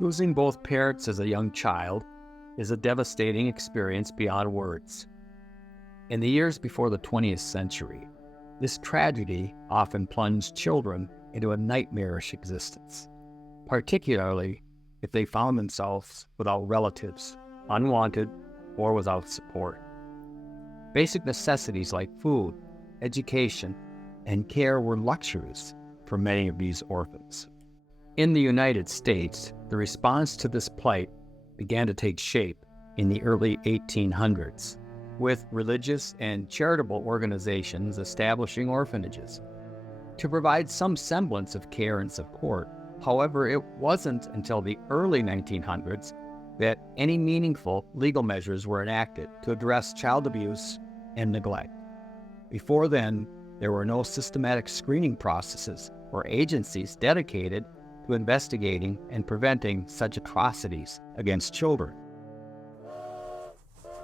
Losing both parents as a young child is a devastating experience beyond words. In the years before the 20th century, this tragedy often plunged children into a nightmarish existence, particularly if they found themselves without relatives, unwanted, or without support. Basic necessities like food, education, and care were luxuries for many of these orphans. In the United States, the response to this plight began to take shape in the early 1800s, with religious and charitable organizations establishing orphanages to provide some semblance of care and support. However, it wasn't until the early 1900s that any meaningful legal measures were enacted to address child abuse and neglect. Before then, there were no systematic screening processes or agencies dedicated to investigating and preventing such atrocities against children.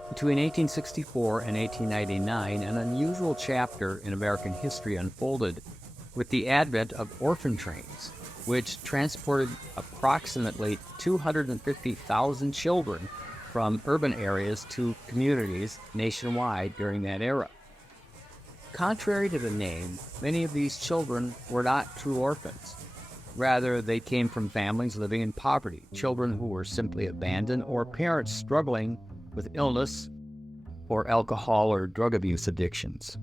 Between 1864 and 1899, an unusual chapter in American history unfolded with the advent of orphan trains, which transported approximately 250,000 children from urban areas to communities nationwide during that era. Contrary to the name, many of these children were not true orphans. Rather, they came from families living in poverty, children who were simply abandoned, or parents struggling with illness or alcohol or drug abuse addictions.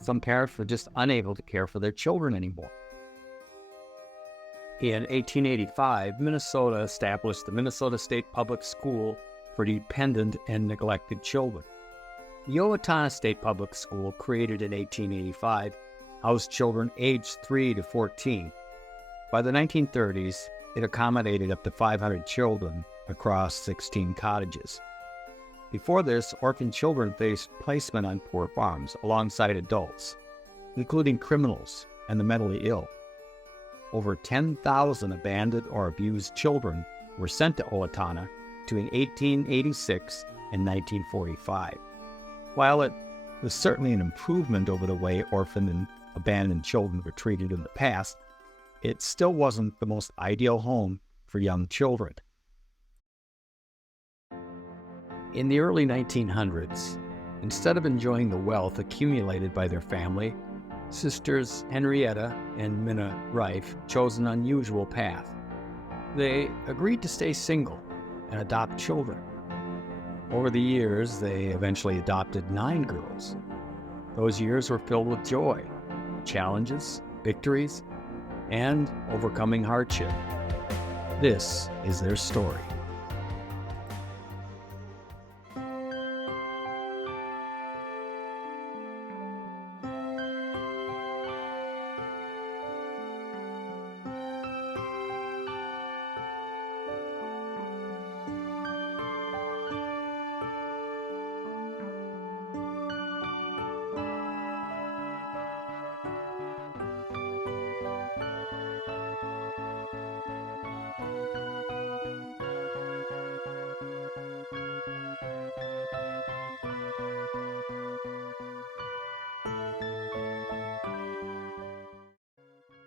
Some parents were just unable to care for their children anymore. In 1885, Minnesota established the Minnesota State Public School for Dependent and Neglected Children. The Owatonna State Public School, created in 1885, housed children aged 3 to 14. By the 1930s, it accommodated up to 500 children across 16 cottages. Before this, orphan children faced placement on poor farms alongside adults, including criminals and the mentally ill. Over 10,000 abandoned or abused children were sent to Owatonna between 1886 and 1945. While it was certainly an improvement over the way orphaned and abandoned children were treated in the past, it still wasn't the most ideal home for young children. In the early 1900s, instead of enjoying the wealth accumulated by their family, sisters Henrietta and Minna Reiff chose an unusual path. They agreed to stay single and adopt children. Over the years, they eventually adopted 9 girls. Those years were filled with joy, challenges, victories, and overcoming hardship. This is their story.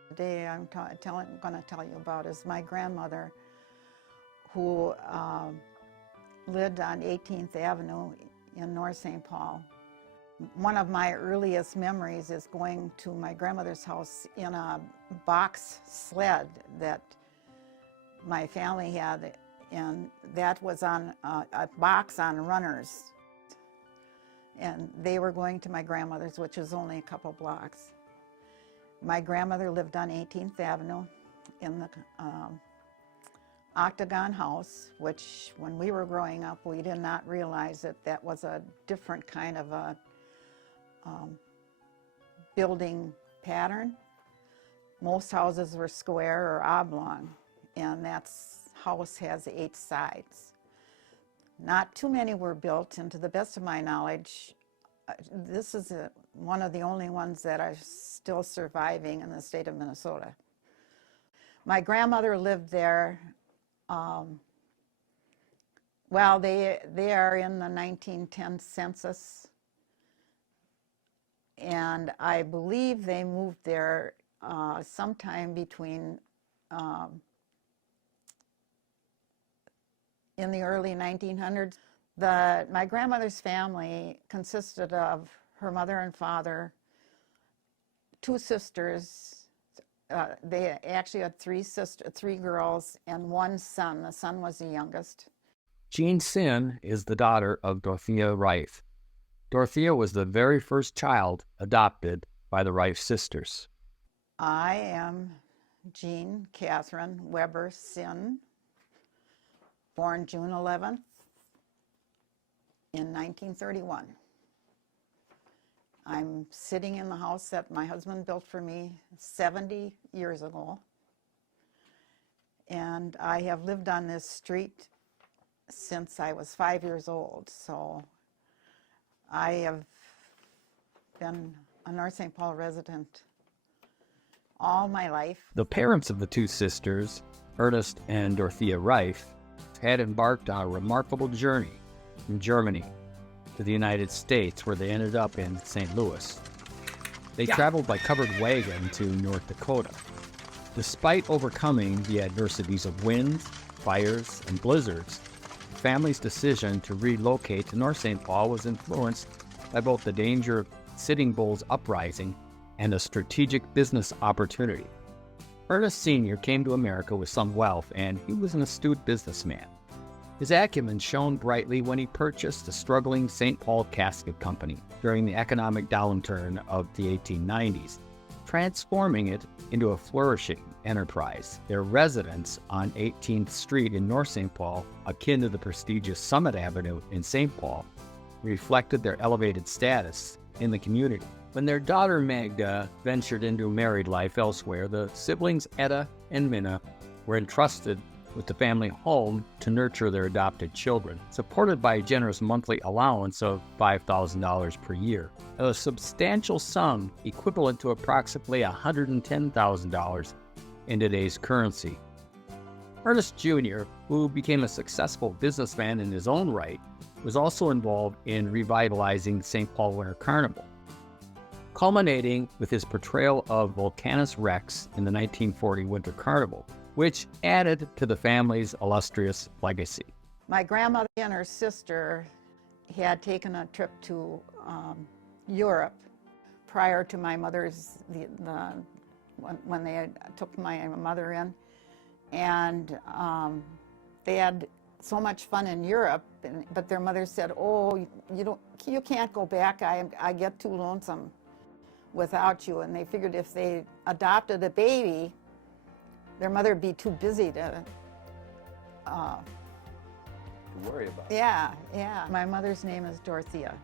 Today I'm going to tell you about is my grandmother, who lived on 18th Avenue in North St. Paul. One of my earliest memories is going to my grandmother's house in a box sled that my family had, and that was on a box on runners. And they were going to my grandmother's, which was only a couple blocks. My grandmother lived on 18th Avenue in the Octagon House, which when we were growing up, we did not realize that that was a different kind of a building pattern. Most houses were square or oblong, and that house has 8 sides. Not too many were built, and to the best of my knowledge, this is one of the only ones that are still surviving in the state of Minnesota. My grandmother lived there. Well, they are in the 1910 census, and I believe they moved there sometime between in the early 1900s. My grandmother's family consisted of her mother and father, two sisters. They actually had three girls and one son. The son was the youngest. Jean Sin is the daughter of Dorothea Reiff. Dorothea was the very first child adopted by the Reiff sisters. I am Jean Catherine Weber Sin, born June 11th in 1931. I'm sitting in the house that my husband built for me 70 years ago. And I have lived on this street since I was 5 years old. So I have been a North St. Paul resident all my life. The parents of the two sisters, Ernest and Dorothea Reiff, had embarked on a remarkable journey from Germany to the United States, where they ended up in St. Louis. They traveled by covered wagon to North Dakota. Despite overcoming the adversities of winds, fires, and blizzards, the family's decision to relocate to North St. Paul was influenced by both the danger of Sitting Bull's uprising and a strategic business opportunity. Ernest Sr. came to America with some wealth, and he was an astute businessman. His acumen shone brightly when he purchased the struggling St. Paul Casket Company during the economic downturn of the 1890s, transforming it into a flourishing enterprise. Their residence on 18th Street in North St. Paul, akin to the prestigious Summit Avenue in St. Paul, reflected their elevated status in the community. When their daughter Magda ventured into married life elsewhere, the siblings Etta and Minna were entrusted with the family home to nurture their adopted children, supported by a generous monthly allowance of $5,000 per year, a substantial sum equivalent to approximately $110,000 in today's currency. Ernest Jr., who became a successful businessman in his own right, was also involved in revitalizing St. Paul Winter Carnival, culminating with his portrayal of Vulcanus Rex in the 1940 Winter Carnival, which added to the family's illustrious legacy. My grandmother and her sister had taken a trip to Europe prior to my mother's, when they took my mother in, and they had so much fun in Europe, but their mother said, "Oh, you can't go back. I get too lonesome without you." And they figured if they adopted a baby, their mother would be too busy to worry about. Yeah. My mother's name is Dorothea.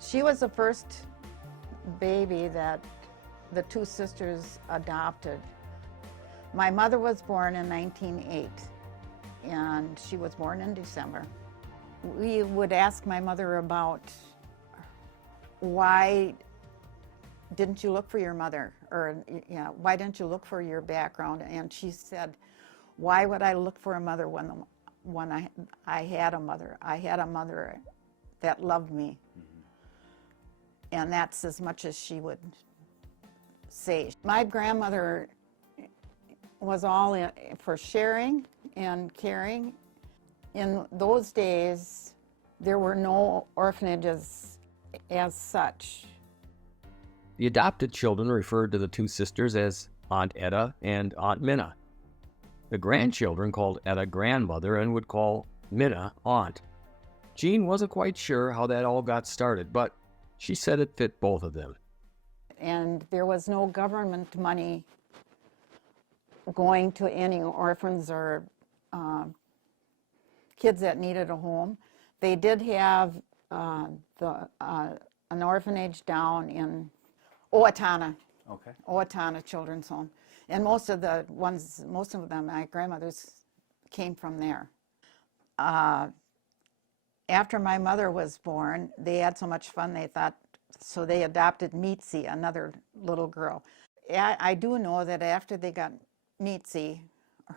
She was the first baby that the two sisters adopted. My mother was born in 1908, and she was born in December. We would ask my mother about why didn't you look for your mother, or why didn't you look for your background? And she said, why would I look for a mother when I had a mother? I had a mother that loved me. Mm-hmm. And that's as much as she would say. My grandmother was all in for sharing and caring. In those days, there were no orphanages as such. The adopted children referred to the two sisters as Aunt Etta and Aunt Minna. The grandchildren called Etta grandmother and would call Minna aunt. Jean wasn't quite sure how that all got started, but she said it fit both of them. And there was no government money going to any orphans or kids that needed a home. They did have an orphanage down in Owatonna. Okay. Owatonna Children's Home. And most of them, my grandmothers, came from there. After my mother was born, they had so much fun, so they adopted Mitzi, another little girl. I do know that after they got Mitzi,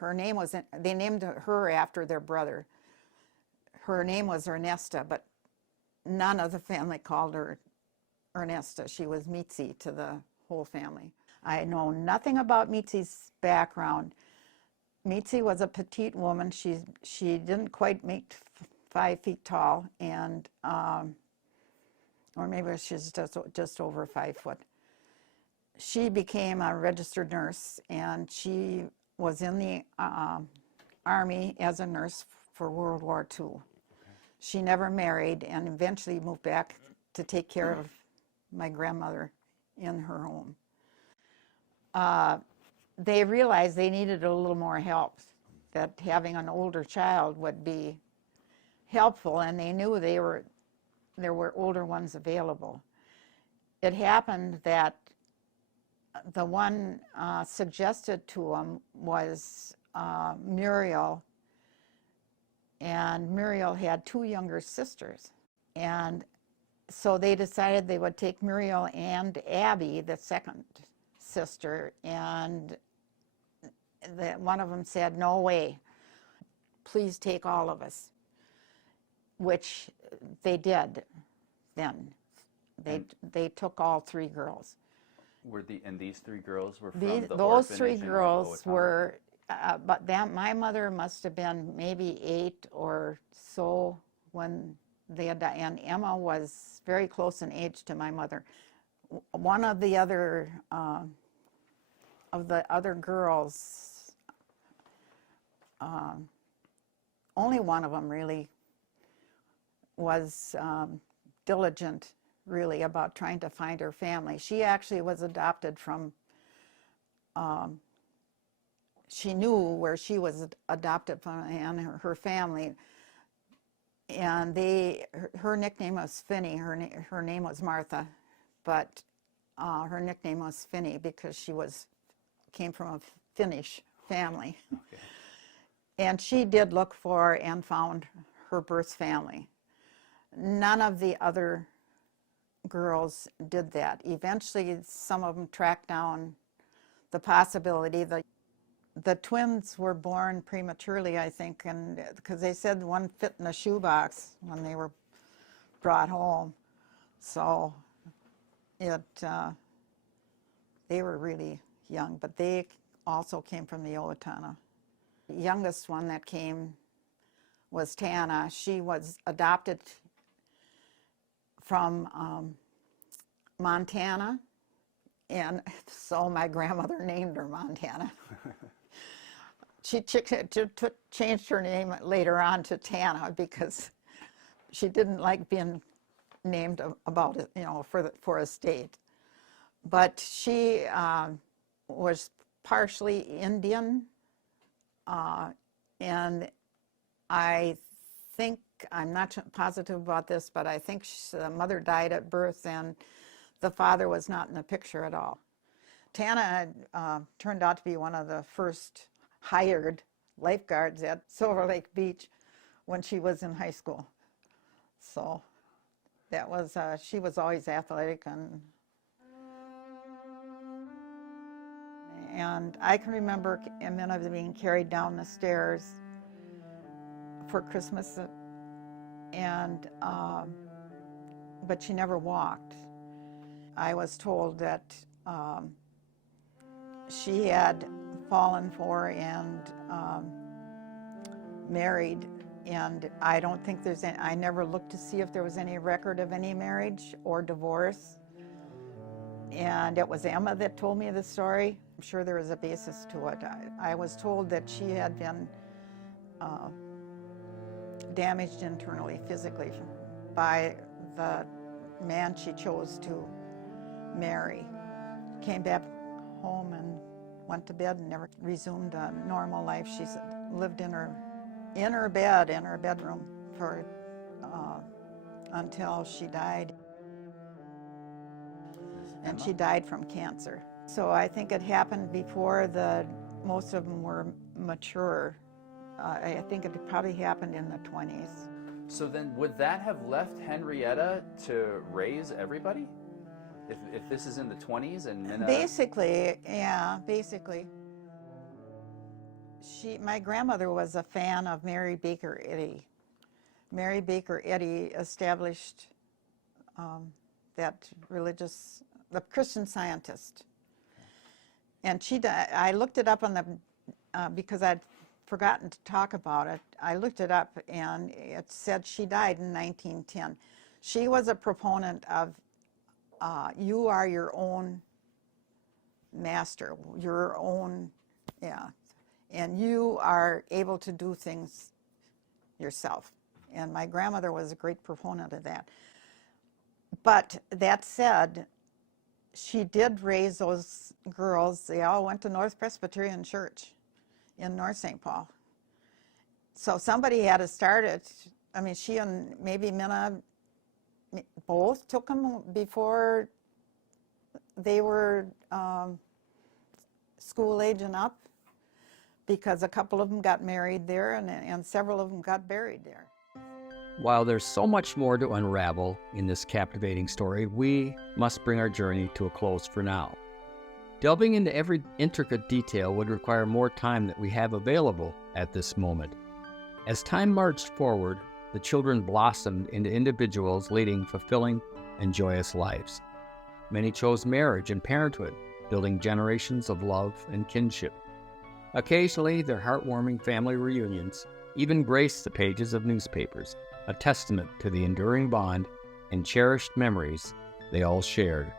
they named her after their brother. Her name was Ernesta, but none of the family called her Ernesta. She was Mitzi to the whole family. I know nothing about Mitzi's background, Mitzi was a petite woman. She didn't quite make 5 feet tall, and or maybe she's just over 5 foot. She became a registered nurse, and she was in the Army as a nurse for World War II. She never married and eventually moved back to take care of my grandmother in her home. They realized they needed a little more help, that having an older child would be helpful, and they knew there were older ones available. It happened that the one suggested to them was Muriel, and Muriel had 2 younger sisters. And so they decided they would take Muriel and Abby, the second sister, and one of them said, "No way, please take all of us," which they did then. They took all 3 girls. And these 3 girls were from those 3 orphanage in girls Owatonna? were, but my mother must have been maybe 8 or so when they had died, and Emma was very close in age to my mother. One of the other girls, only one of them really was diligent, really, about trying to find her family. She actually was adopted from, she knew where she was adopted from and her family. And her nickname was Finny. Her name was Martha, but her nickname was Finny because she came from a Finnish family. Okay. And she did look for and found her birth family. None of the other girls did that. Eventually, some of them tracked down the possibility. The twins were born prematurely, I think, and because they said one fit in a shoebox when they were brought home. So they were really young, but they also came from the Owatonna. The youngest one that came was Tana. She was adopted from Montana, and so my grandmother named her Montana. She changed her name later on to Tana because she didn't like being named about it, for a state. But she was partially Indian, and I think, I'm not positive about this, but I think the mother died at birth and the father was not in the picture at all. Tana turned out to be one of the first hired lifeguards at Silver Lake Beach when she was in high school. So that was, she was always athletic, and I can remember Minna being carried down the stairs for Christmas, and but she never walked. I was told that she had fallen for and married, and I don't think there's any, I never looked to see if there was any record of any marriage or divorce. And it was Emma that told me the story. I'm sure there was a basis to it. I was told that she had been damaged internally, physically, by the man she chose to marry. Came back home and went to bed and never resumed a normal life. She lived in her bed, in her bedroom, for until she died. And she died from cancer. So I think it happened before most of them were mature. I think it probably happened in the 20s. So then would that have left Henrietta to raise everybody? If this is in the 20s and Minna... Basically, yeah, basically. My grandmother was a fan of Mary Baker Eddy. Mary Baker Eddy established the Christian Scientist. And I looked it up on the because I'd forgotten to talk about it, I looked it up and it said she died in 1910. She was a proponent of you are your own master, your own, and you are able to do things yourself. And my grandmother was a great proponent of that. But that said, she did raise those girls. They all went to North Presbyterian Church in North St. Paul. So somebody had to start it. I mean, she and maybe Minna both took them before they were school age and up, because a couple of them got married there and several of them got buried there. While there's so much more to unravel in this captivating story, we must bring our journey to a close for now. Delving into every intricate detail would require more time that we have available at this moment. As time marched forward, the children blossomed into individuals leading fulfilling and joyous lives. Many chose marriage and parenthood, building generations of love and kinship. Occasionally, their heartwarming family reunions even graced the pages of newspapers, a testament to the enduring bond and cherished memories they all shared.